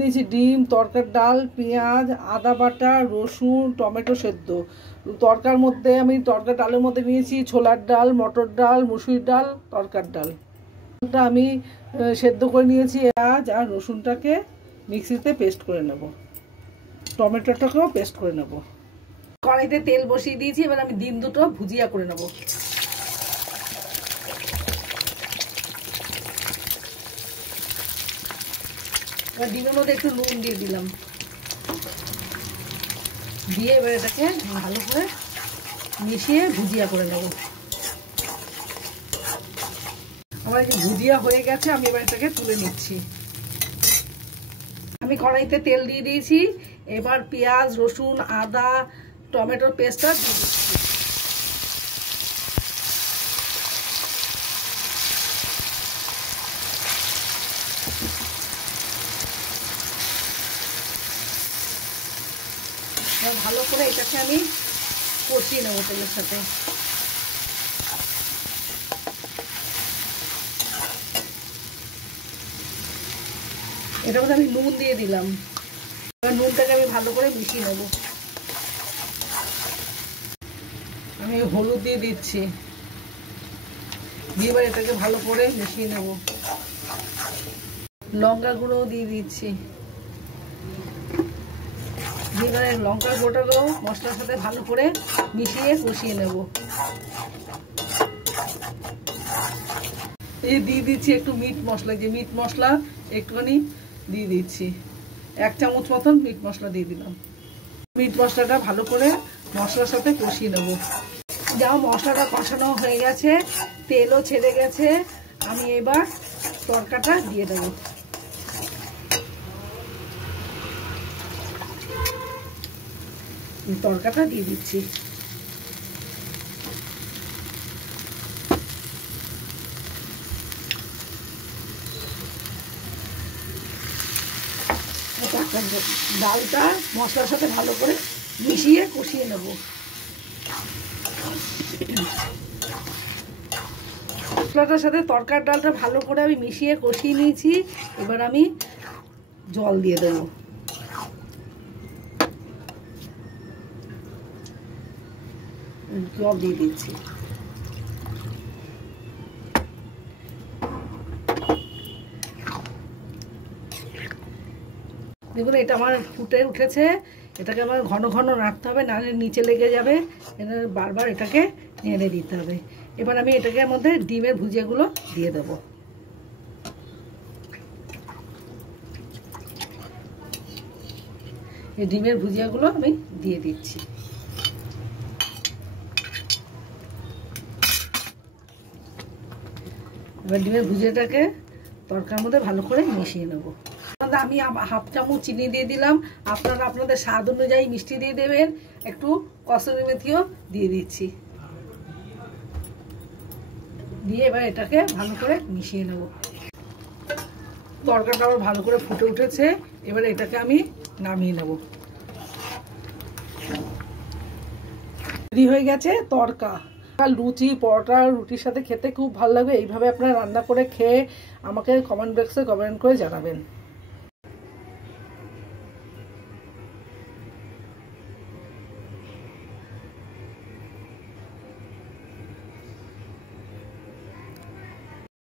নিয়েছি ডিম, তরকার ডাল, পেঁয়াজ, আদা বাটা, রসুন, টমেটো সেদ্ধ। তরকার মধ্যে আমি তরকার ডালের মধ্যে নিয়েছি ছোলার ডাল, মটর ডাল, মুসুরির ডাল, তরকার ডাল। আমি সেদ্ধ করে নিয়েছি। পেঁয়াজ আর রসুনটাকে মিক্সিতে পেস্ট করে নেব, টমেটোটাকেও পেস্ট করে নেব। কড়াইতে তেল বসিয়ে দিয়েছি, এবার আমি ডিম দুটো ভুজিয়া করে নেব। এবার ডিমের মধ্যে একটু নুন দিয়ে দিলাম, দিয়ে এবার এটাকে ভালো করে মিশিয়ে ভুজিয়া করে নেব। আমার এই যে ভুজিয়া হয়ে গেছে, আমি এবার এটাকে তুলে নিচ্ছি। আমি কড়াইতে তেল দিয়ে দিয়েছি, এবার পেঁয়াজ, রসুন, আদা, টমেটোর পেস্টটা দিয়ে দিচ্ছি। ভালো করে এটাকে আমি কষিয়ে নেবো তেলের সাথে। এটার মধ্যে আমি নুন দিয়ে দিলাম, এবার নুনটাকে আমি ভালো করে মিশিয়ে নেব। আমি হলুদ দিয়ে দিচ্ছি, দিয়ে এবার এটাকে ভালো করে মিশিয়ে নেব। লঙ্কা গুঁড়োও দিয়ে দিচ্ছি, এবারে লঙ্কার গুঁড়োটাকেও মশলার সাথে ভালো করে মিশিয়ে কষিয়ে নেব। এই দিয়ে দিচ্ছি একটু মিট মশলা, যে মিট মশলা একটুখানি দিয়ে দিচ্ছি, 1 চামচ মতন মিট মশলা দিয়ে দিলাম। মিট মশলাটা ভালো করে মশলার সাথে কষিয়ে নেব। যা মশলাটা কষানো হয়ে গেছে, তেলও ছেড়ে গেছে, আমি এবার তরকাটা দিয়ে দেবো। তরকাটা দিয়ে দিচ্ছি। ডালটা মশলার সাথে ভালো করে মিশিয়ে কষিয়ে নেব। মশলাটার সাথে তরকার ডালটা ভালো করে আমি মিশিয়ে কষিয়ে নিয়েছি, এবার আমি জল দিয়ে দেবো। জল দিয়ে দিচ্ছি। দেখুন এটা আমার ফুটে উঠেছে, এটাকে আমার ঘন ঘন রাখতে হবে, নাহলে নিচে লেগে যাবে। এটা বারবার এটাকে নেড়ে দিতে হবে। এবার আমি এটাকে মধ্যে ডিমের ভুজিয়াগুলো দিয়ে দেব। এই ডিমের ভুজিয়াগুলো আমি দিয়ে দিচ্ছি। এবার ডিমের ভুজিয়াটাকে তরকার মধ্যে ভালো করে মিশিয়ে নেব। আমি 1/2 চামচ চিনি দিয়ে দিলাম, আপনারা আপনাদের স্বাদ অনুযায়ী মিষ্টি দিয়ে দেবেন। একটু কসুরি মেথিও দিয়ে দিচ্ছি, দিয়ে এবার এটাকে ভালো করে মিশিয়ে নেব। তরকাটা আবার ভালো করে ফুটে উঠেছে, এবার এটাকে আমি নামিয়ে নেব। রেডি হয়ে গেছে তরকা। লুচি, পরোটা, রুটির সাথে খেতে খুব ভালো লাগবে। এইভাবে আপনারা রান্না করে খেয়ে আমাকে কমেন্ট বক্সে কমেন্ট করে জানাবেন।